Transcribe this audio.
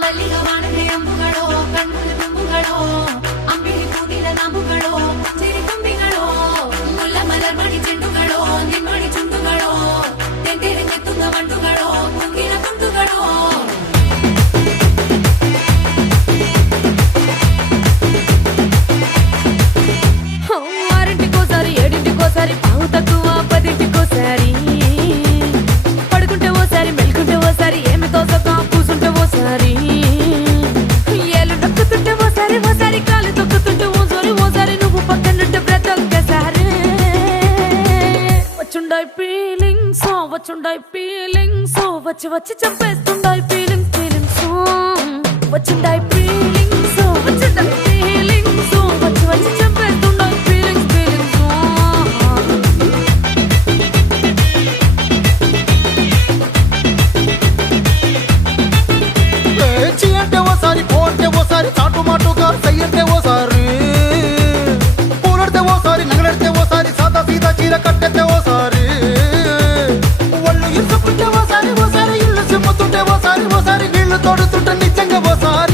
ಮಲ್ಲಿಗ ವಾಣದೆ ಅಂಬುಗಳೋ ಕಣ್ಣುಗಳ ತುಂಬುಗಳೋ ಅಂಬಿಳಿ ಕೂದಿನ ನಾಮುಗಳೋ ಚಿರಿ ತುಂಬಿಗಳೋ ಮುಲ್ಲ ಮಲರ್ ಮಣಿ ಚೆಂಡುಗಳೋ ನಿಮ್ಮಣಿ ಚುಂಡುಗಳೋ ತೆಂದೆರೆಗೆ ತುಂಗ ಮಂಡುಗಳೋ ಮುಂಗಿನ ತುಂಡುಗಳೋ ఆరింటికోసారి ఏడింటికోసారి పావు తక్కువ పదింటికోసారి పడుకుంటే ఓసారి మెలుకుంటే ఓసారి ఏమి తోసక కూసుంటే ఓసారి ఏలు నొక్కుతుంటే ఓసారి ఓసారి కాలు తొక్కుతుంటే ఓసారి నువ్వు పక్కనుంటే బ్రతొక్కసారి వచ్చుండాయి ఫీలింగ్స్ వచ్చి వచ్చి చంపేస్తుండాయి ఫీలింగ్స్ వచ్చుండాయి ఫీలింగ్స్ వచ్చుండాయి ఫీలింగ్స్ వచ్చి వచ్చి చంపేస్తుండాయి ఫీలింగ్స్ చీ అంటే ఓసారి పో అంటే ఓసారి చాటు మాటుగా సై అంటే ఓసారి పూలడితే ఓసారి నగలడితే ఓసారి సాదా సీదా చీర కట్టెత్తే ఓసారి ఒళ్ళు ఇరుసుకుంటే ఓసారి ఇల్లు సిమ్ముతుంటే ఓసారి నీళ్లు తోడుతుంటే నిజంగా ఓసారి